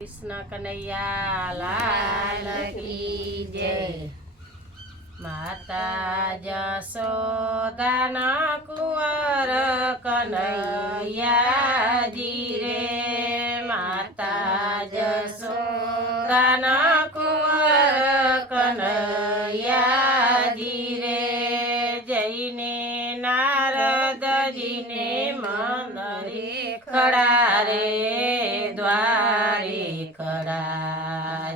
कृष्ण कन्हैया लाल की जय। माता जसोदाना कुंवर कन्हैया जी रे। माता जसोदाना कुंवर कन्हैया जी रे। जैने नारद जी ने मंदरे खड़ा रे द्वारे खड़ा।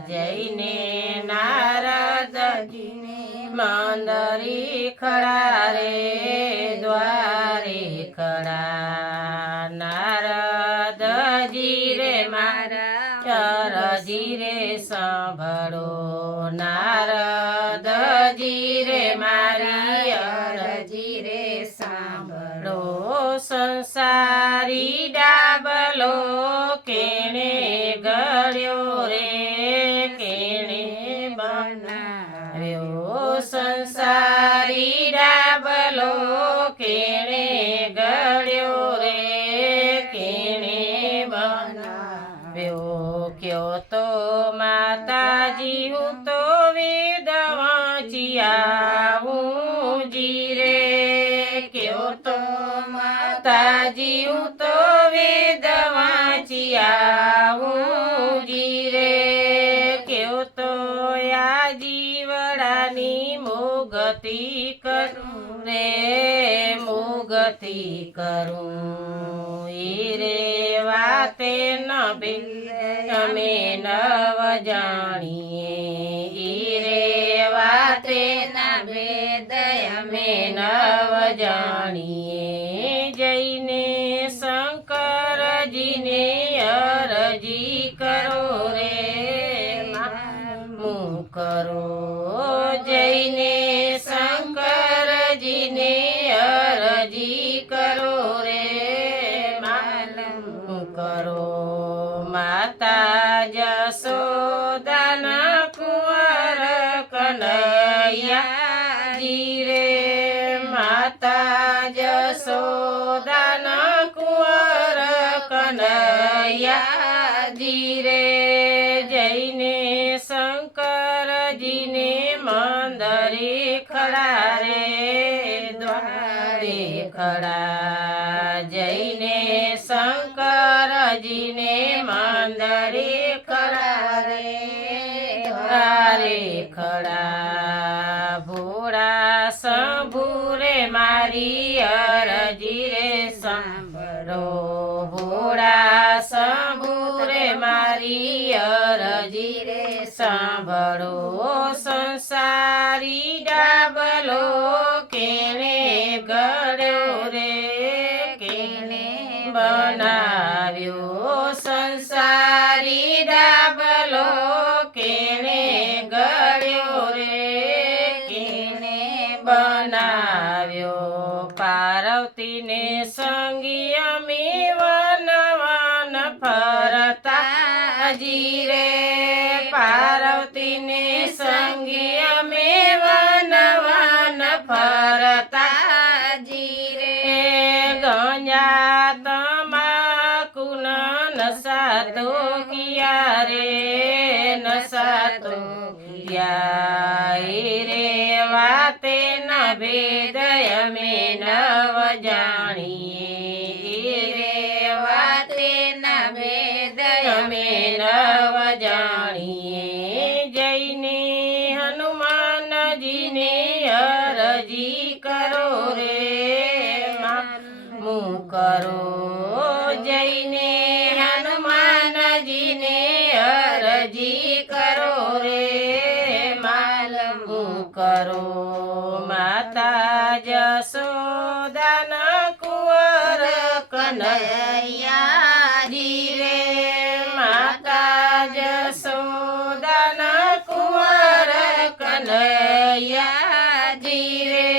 जैने नारद जी ने मंदरी खड़ा रे द्वारे खड़ा। नारद जी रे मारा चरजी रे सांभळो। नारद जी रे मारी अरजी रे सांभळो। संसारी डाबलो केणे गळ्यो रे केणे बनाव्यो। संसारी डाबलो केणे गळ्यो रे केणे बनाव्यो। क्यो तो माताजी हूँ तो विधवाची आऊं जी रे। क्यो तो माताजी हूँ तो विधवाची आऊं जी रे। क्यो तो या जीवडानी मुगती करूं रे मुगती करूं। रे वाते न बिल अमे नव जाणीए। रे वाते न भेद अमे नव जाणीए। जैने शंकर जी ने अरजी करो रे मालूम करो। जैने शंकर जी ने अरजी करो रे मालूम करो। माता जसोदाना कुंवर कन्हैया जी रे। माता जसोदाना कुंवर कन्हैया जी रे। जैने शंकर जी ने मंदरे खड़ा रे द्वारे खड़ा। जैने शंकर जी ने मंदरे खड़ा रे द्वारे खड़ा। भोड़ा शंभुरे मारी अरजी रे सांभळो। भोड़ा शंभुरे मारी अरजी रे सांभळो। संसारी डाबलो केणे गळ्यो रे केणे बनाव्यो। संसारी डाबलो केणे गळ्यो रे केणे बनाव्यो। पार्वती ने संगी अमी वन वन फरता जी रे। पार्वती ने संगी अमी वन वन फरता जी रे। गंजा तमाकू नशा तो किया रे नशा तो किया। रे वाते न भेद अमे नव जाणीए। रे वाते न भेद अमे नव जाणीए। जैने हनुमान जी ने अरजी करो रे मालूम करो। जैने हनुमान जी ने अरजी करो रे मालूम करो। माता जसोदाना कुंवर कन्हैया जी रे। माता जसोदाना कुंवर कन्हैया जी रे।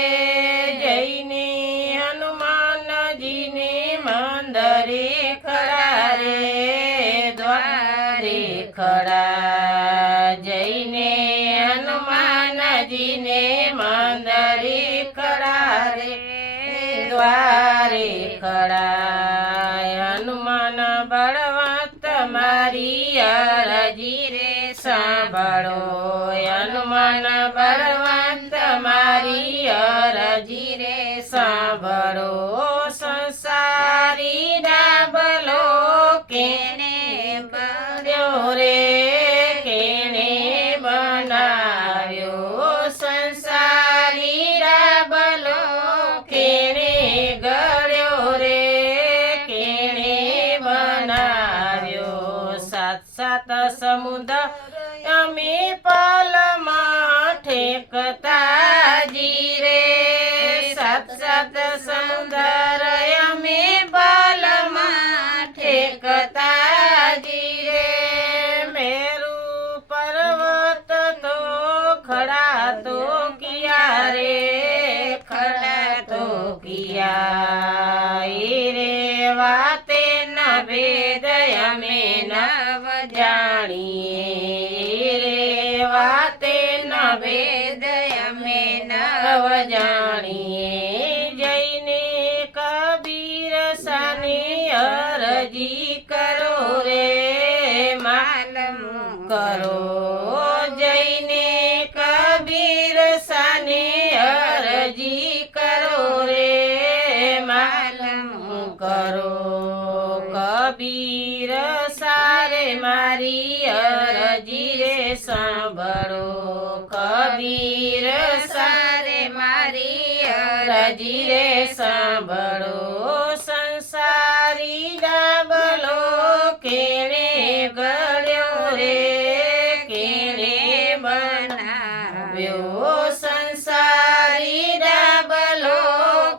जैने हनुमान जी ने मंदरे खड़ा रे द्वारे खड़ा। जैने हनुमान जी ने मंदरे खड़ा रे द्वारे खड़ा। हनुमान बलवंत मारी અરજી રે સાંભળો હનુમાન બળવંત મારી અરજી રે સાંભળો સંસારી ડાબલો કેને બન્યો રે કેને બનાવ્યો સંસારી ડાબલો કેને ગળ્યો રે કેને બનાવ્યો સાત સાત સમુદ્ર અમે પાલમાં ઠેકતા જી રે સાત સાત સમુદ્ર અમે પાલમાં ઠેકતા જી રે મેરુ પર્વત તો ખડા તો કિયા રે ખડા તો કિયા રે વાતે ન ભેદ અમે નવ જાણીએ રે વાતે ન ભેદ અમે નવ જાણીએ જઈને કબીર સાની અરજી કરો રે માલમ કરો જઈને કબીર સાની અરજી કરો રે માલમ કરો કબીર સારે મારી અરજી રે સાંભળો કબીર સારે મારી અરજી રે સાંભળો સંસારી ડાબલો કેણે ગળ્યો રે કેણે બનાવ્યો સંસારી ડાબલો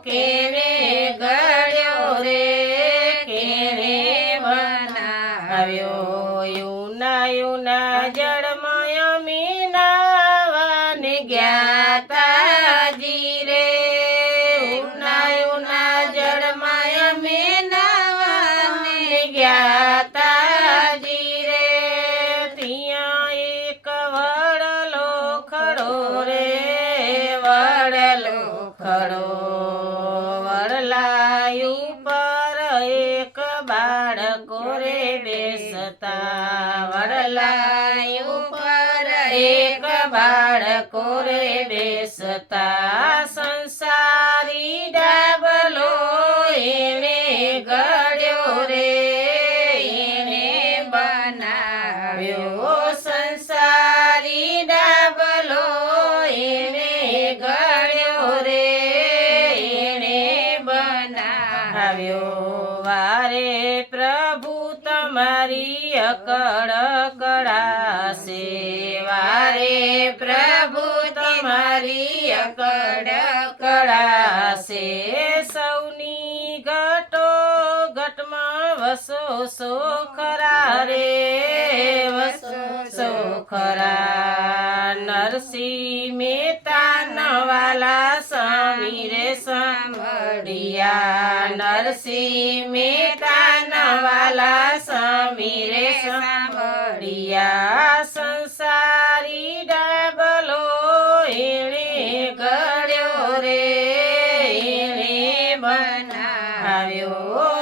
કેણે ગળ્યો રે કેણે બનાવ્યો યુના યુના જળમાં અમે નાવાને ગયા જી રે યુના યુના જળમાં અમે નાવાને ગયા જી રે ત્યાં એક વડલો ખડો રે વડલો ખડો વડલા ઉપર એક બાળકો રે બેસતા વડલા ઉપર એક બાળકો રે બેસતા સંસારી ડાબલો એને ગળ્યો રે એને બનાવ્યો સંસારી ડાબલો એને ગળ્યો રે એને બનાવ્યો વારે પ્રભુ તમારી અકળ કળાશે વારે પ્રભુ તમારી અકળ કળાશે સૌની ઘટો ઘટમાં વસો સો ખરા રે વસો સો ખરા નરસિંહ મહેતા નવાલા સ્વામી રે સાંભળિયા નરસિંહ મહેતા નવાલા સ્વામી રે સાંભળિયા સંસારી ડાબલો એણે ગળ્યો રે એણે બનાવ્યો